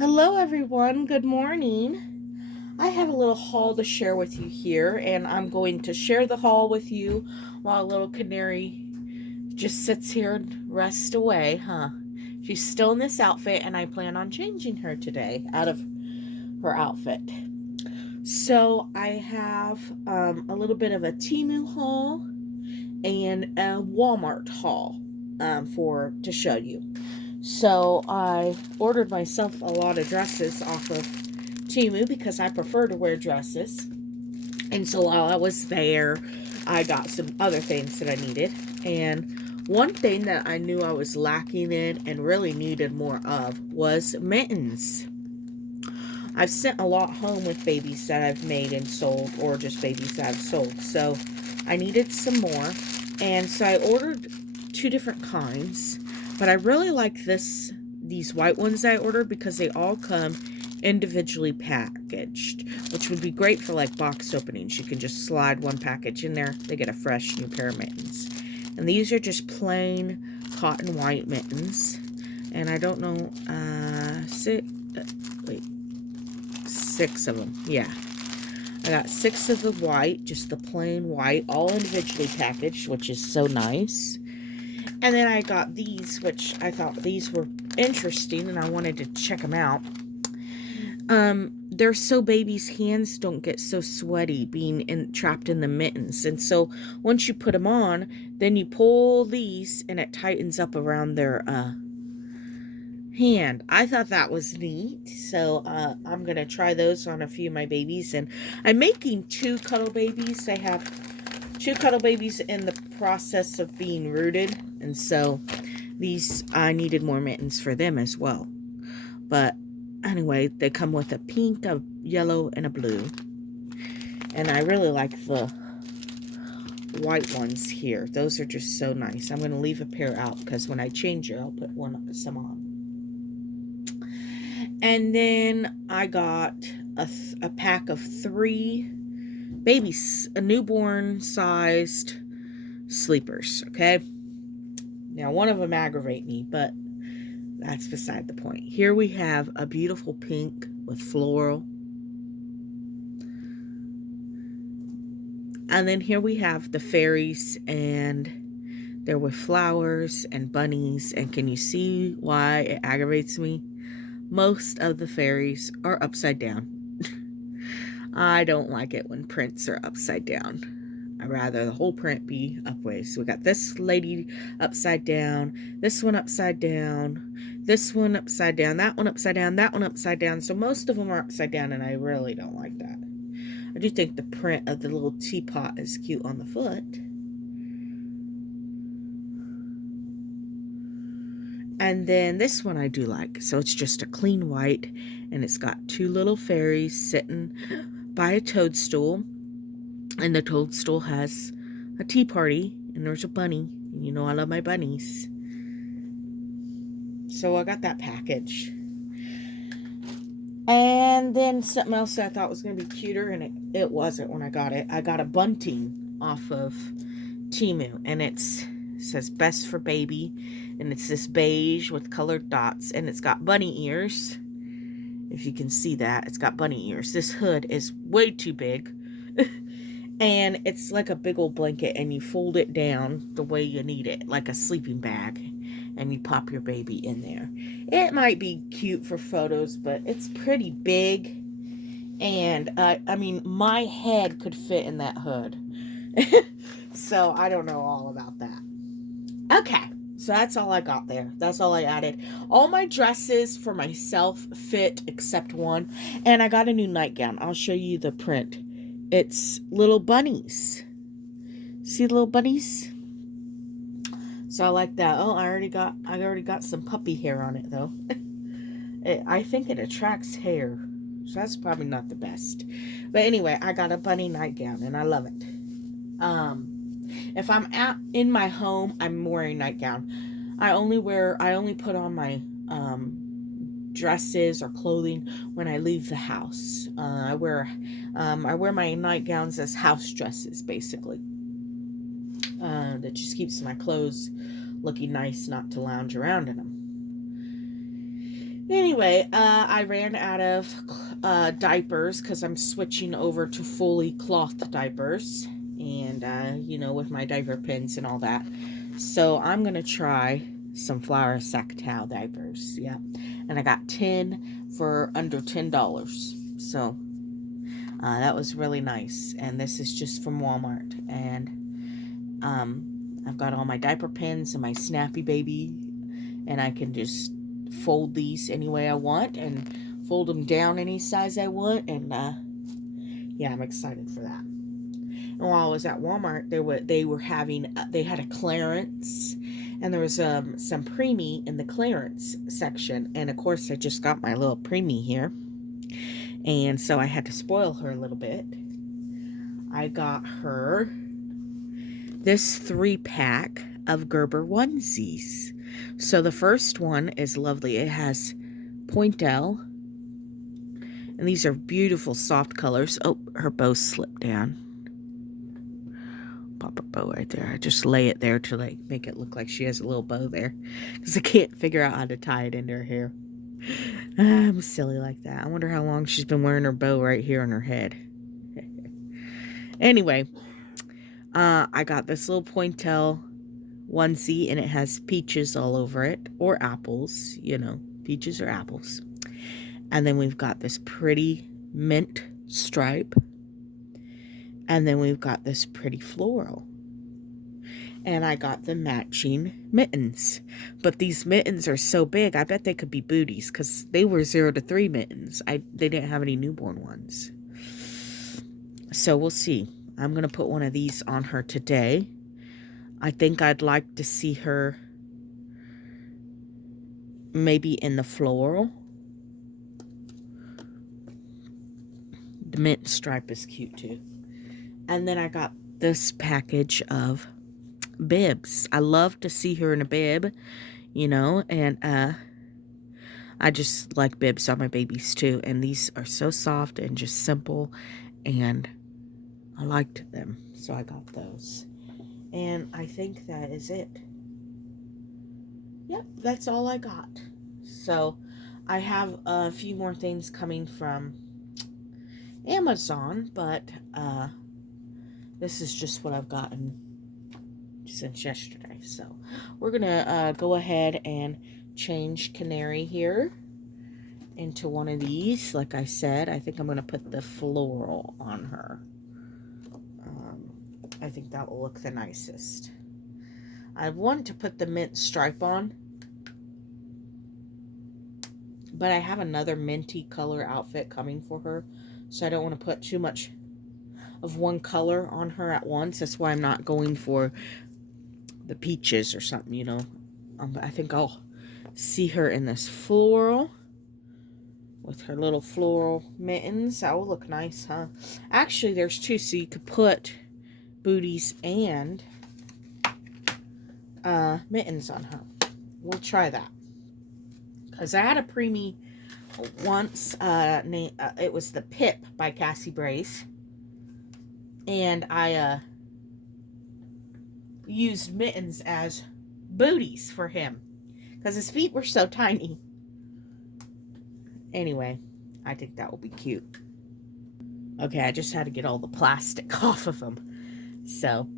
Hello, everyone. Good morning. I have a little haul to share with you here, and I'm going to share the haul with you while little Canary just sits here and rests away, huh? She's still in this outfit, and I plan on changing her today out of her outfit. So I have a little bit of a Temu haul and a Walmart haul for to show you. So I ordered myself a lot of dresses off of Temu because I prefer to wear dresses. And so while I was there, I got some other things that I needed. And one thing that I knew I was lacking in and really needed more of was mittens. I've sent a lot home with babies that I've made and sold, or just babies that I've sold. So I needed some more. And so I ordered two different kinds. But I really like these white ones I ordered because they all come individually packaged, which would be great for like box openings. You can just slide one package in there. They get a fresh new pair of mittens. And these are just plain cotton white mittens. And I don't know, six of them. Yeah. I got 6 of the white, just the plain white, all individually packaged, which is so nice. And then I got these, which I thought these were interesting, and I wanted to check them out. They're so babies' hands don't get so sweaty being trapped in the mittens. And so once you put them on, then you pull these, and it tightens up around their hand. I thought that was neat, so I'm gonna try those on a few of my babies. And I'm making 2 cuddle babies. I have 2 cuddle babies in the process of being rooted, and so these I needed more mittens for them as well. But anyway, they come with a pink, a yellow, and a blue, and I really like the white ones here. Those are just so nice. I'm going to leave a pair out because when I change her, I'll put some on. And then I got a pack of 3 babies, a newborn sized sleepers. Okay, now one of them aggravate me, but that's beside the point. Here we have a beautiful pink with floral, and then here we have the fairies, and they're with flowers and bunnies. And can you see why it aggravates me? Most of the fairies are upside down. I don't like it when prints are upside down. I'd rather the whole print be upways. So we got this lady upside down, this one upside down, this one upside down, that one upside down, that one upside down. So most of them are upside down, and I really don't like that. I do think the print of the little teapot is cute on the foot. And then this one I do like. So it's just a clean white, and it's got 2 little fairies sitting by a toadstool. And the toadstool has a tea party, and there's a bunny. And you know I love my bunnies. So I got that package. And then something else that I thought was going to be cuter, and it wasn't when I got it. I got a bunting off of Temu, and it says best for baby, and it's this beige with colored dots, and it's got bunny ears. If you can see that, it's got bunny ears. This hood is way too big. And it's like a big old blanket, and you fold it down the way you need it, like a sleeping bag, and you pop your baby in there. It might be cute for photos, but it's pretty big, and I mean, my head could fit in that hood. So I don't know all about that. Okay, so that's all I got there. That's all I added. All my dresses for myself fit except one, and I got a new nightgown. I'll show you the print. It's little bunnies. See little bunnies? So I like that. Oh, I already got some puppy hair on it though. I think it attracts hair, so that's probably not the best. But anyway, I got a bunny nightgown, and I love it. If I'm out in my home, I'm wearing a nightgown. I only put on my dresses or clothing when I leave the house. I wear my nightgowns as house dresses, basically. That just keeps my clothes looking nice, not to lounge around in them. Anyway, I ran out of diapers because I'm switching over to fully cloth diapers. And, you know, with my diaper pins and all that. So I'm going to try some flour sack towel diapers. Yeah. And I got 10 for under $10. So that was really nice. And this is just from Walmart. And I've got all my diaper pins and my Snappy Baby. And I can just fold these any way I want and fold them down any size I want. And yeah, I'm excited for that. And while I was at Walmart, they had a clearance, and there was some preemie in the clearance section. And of course, I just got my little preemie here, and so I had to spoil her a little bit. I got her this 3-pack of Gerber onesies. So the first one is lovely. It has pointel, and these are beautiful soft colors. Oh, her bow slipped down. Pop her bow right there. I just lay it there to like make it look like she has a little bow there, because I can't figure out how to tie it into her hair. I'm silly like that. I wonder how long she's been wearing her bow right here on her head. Anyway, I got this little pointel onesie, and it has peaches all over it, or apples, you know, peaches or apples. And then we've got this pretty mint stripe. And then we've got this pretty floral. And I got the matching mittens. But these mittens are so big, I bet they could be booties, because they were 0 to 3 mittens. They didn't have any newborn ones. So we'll see. I'm going to put one of these on her today. I think I'd like to see her maybe in the floral. The mint stripe is cute too. And then I got this package of bibs. I love to see her in a bib, you know, and I just like bibs on my babies too. And these are so soft and just simple, and I liked them, so I got those. And I think that is it. Yep, that's all I got. So I have a few more things coming from Amazon, but this is just what I've gotten since yesterday. So we're gonna go ahead and change Canary here into one of these. Like I said, I think I'm gonna put the floral on her. I think that will look the nicest. I want to put the mint stripe on, but I have another minty color outfit coming for her, so I don't want to put too much of one color on her at once. That's why I'm not going for the peaches or something, you know. I think I'll see her in this floral with her little floral mittens. That will look nice, huh? Actually, there's two, so you could put booties and mittens on her. We'll try that. Because I had a preemie once, it was the Pip by Cassie Brace. And I used mittens as booties for him, because his feet were so tiny. Anyway, I think that will be cute. Okay, I just had to get all the plastic off of them. So,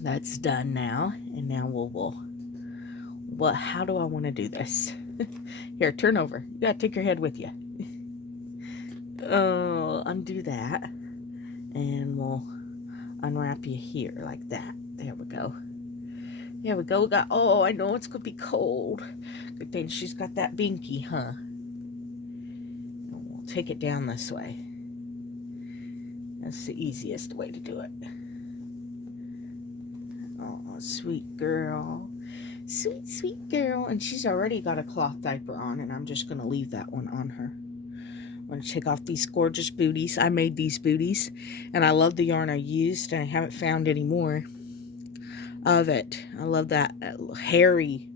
that's done now. And now well, how do I want to do this? Here, turn over. You gotta take your head with you. Oh, undo that. And we'll unwrap you here like that. There we go. There we go. Oh, I know it's gonna be cold. Good thing she's got that binky, huh? And we'll take it down this way. That's the easiest way to do it. Oh, sweet girl. Sweet, sweet girl. And she's already got a cloth diaper on, and I'm just gonna leave that one on her. I'm going to take off these gorgeous booties. I made these booties, and I love the yarn I used, and I haven't found any more of it. I love that hairy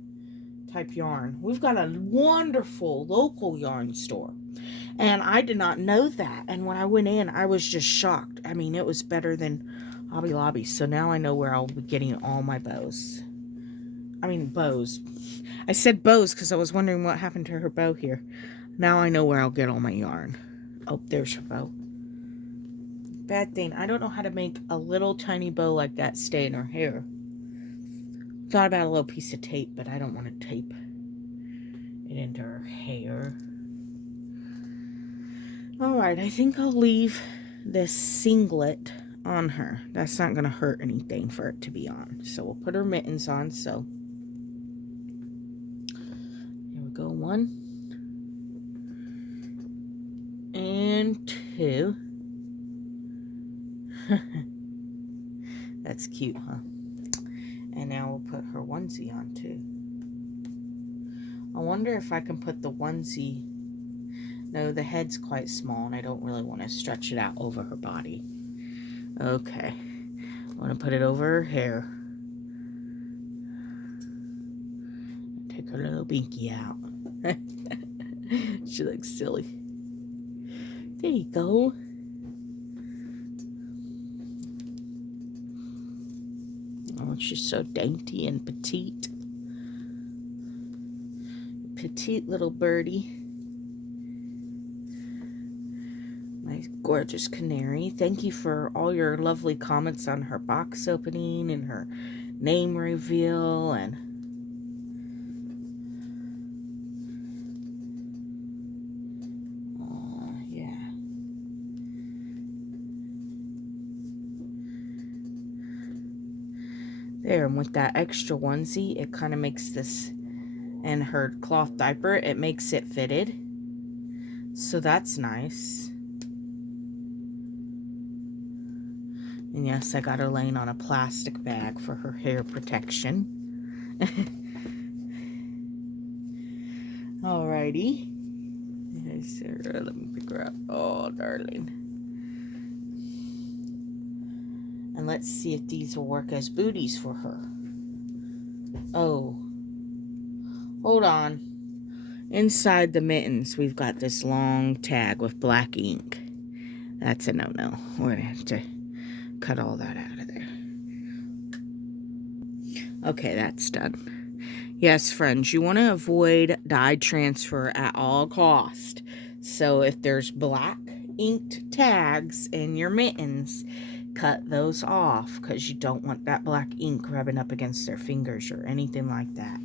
type yarn. We've got a wonderful local yarn store, and I did not know that. And when I went in, I was just shocked. I mean, it was better than Hobby Lobby, so now I know where I'll be getting all my bows. I mean bows. I said bows because I was wondering what happened to her bow here. Now I know where I'll get all my yarn. Oh, there's her bow. Bad thing, I don't know how to make a little tiny bow like that stay in her hair. Thought about a little piece of tape, but I don't want to tape it into her hair. Alright, I think I'll leave this singlet on her. That's not going to hurt anything for it to be on. So we'll put her mittens on. So here we go. 1 and 2. That's cute, huh? And now we'll put her onesie on too. I wonder if I can put the onesie... No, the head's quite small and I don't really want to stretch it out over her body. Okay. I want to put it over her hair. Take her little binky out. She looks silly. There you go. Oh, she's so dainty and petite. Petite little birdie. My gorgeous Canary. Thank you for all your lovely comments on her box opening and her name reveal and there, and with that extra onesie, it kind of makes this, and her cloth diaper, it makes it fitted. So that's nice. And yes, I got her laying on a plastic bag for her hair protection. Alrighty. There's Sarah. Let me pick her up. Oh, darling. And let's see if these will work as booties for her. Oh. Hold on. Inside the mittens, we've got this long tag with black ink. That's a no-no. We're going to have to cut all that out of there. Okay, that's done. Yes, friends, you want to avoid dye transfer at all cost. So if there's black inked tags in your mittens, cut those off because you don't want that black ink rubbing up against their fingers or anything like that.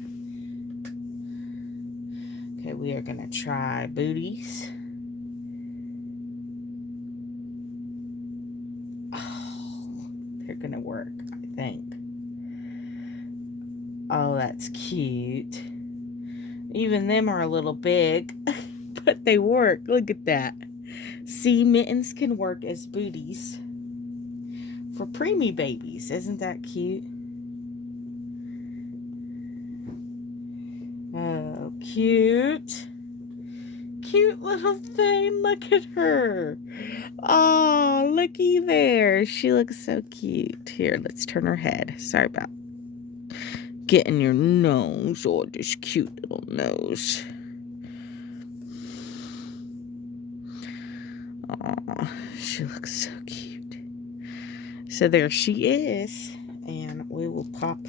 Okay, we are going to try booties. Oh, they're going to work, I think. Oh, that's cute. Even them are a little big, but they work. Look at that. See, mittens can work as booties for preemie babies. Isn't that cute? Oh, cute. Cute little thing. Look at her. Oh, looky there. She looks so cute. Here, let's turn her head. Sorry about getting your nose. Oh, this cute little nose. Oh, she looks so cute. So there she is. And we will pop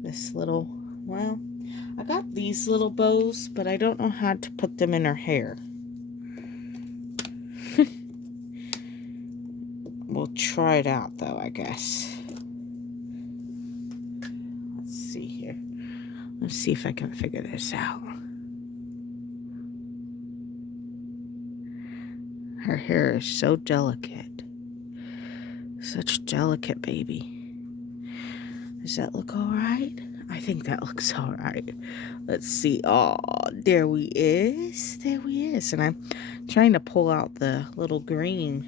this little, well, I got these little bows, but I don't know how to put them in her hair. We'll try it out though, I guess. Let's see here. Let's see if I can figure this out. Her hair is so delicate. Such delicate baby. Does that look all right? I think that looks all right. Let's see. Oh, there we is. There we is. And I'm trying to pull out the little green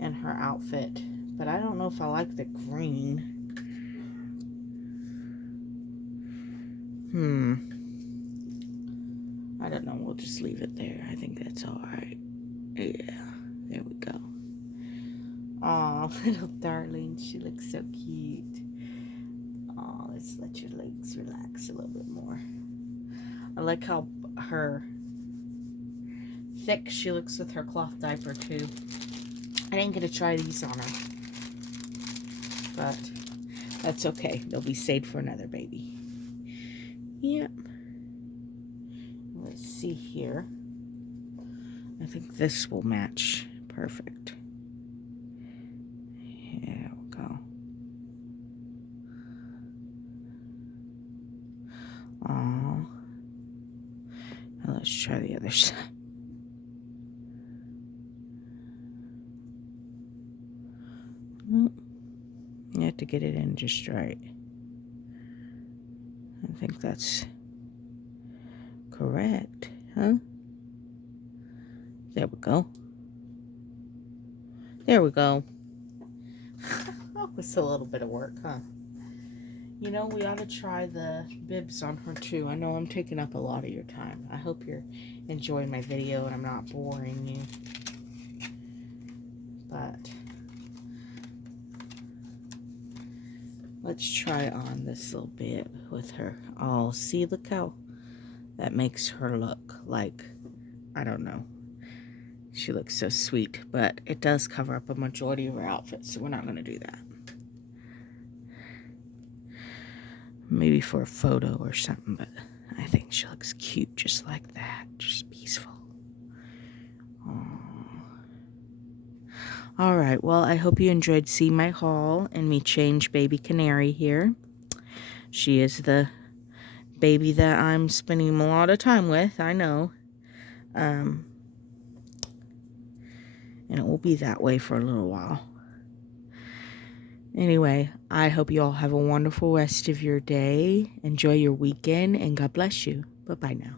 in her outfit. But I don't know if I like the green. I don't know. We'll just leave it there. I think that's all right. Yeah. There we go. Oh, little darling. She looks so cute. Oh, let's let your legs relax a little bit more. I like how her thick she looks with her cloth diaper too. I didn't get to try these on her, but That's okay. They'll be saved for another baby. Yep. Let's see here. I think this will match perfect. Here we go. Oh. Now let's try the other side. Well, you have to get it in just right. I think that's correct, huh? There we go. There we go. That was a little bit of work, huh? You know, we ought to try the bibs on her too. I know I'm taking up a lot of your time. I hope you're enjoying my video and I'm not boring you. But let's try on this little bib with her. Oh, see, look how that makes her look like, I don't know. She looks so sweet, but it does cover up a majority of her outfit, so we're not going to do that. Maybe for a photo or something, but I think she looks cute just like that. Just peaceful. Alright, well, I hope you enjoyed seeing my haul and me change baby Canary here. She is the baby that I'm spending a lot of time with, I know. And it will be that way for a little while. Anyway, I hope you all have a wonderful rest of your day. Enjoy your weekend, and God bless you. Bye-bye now.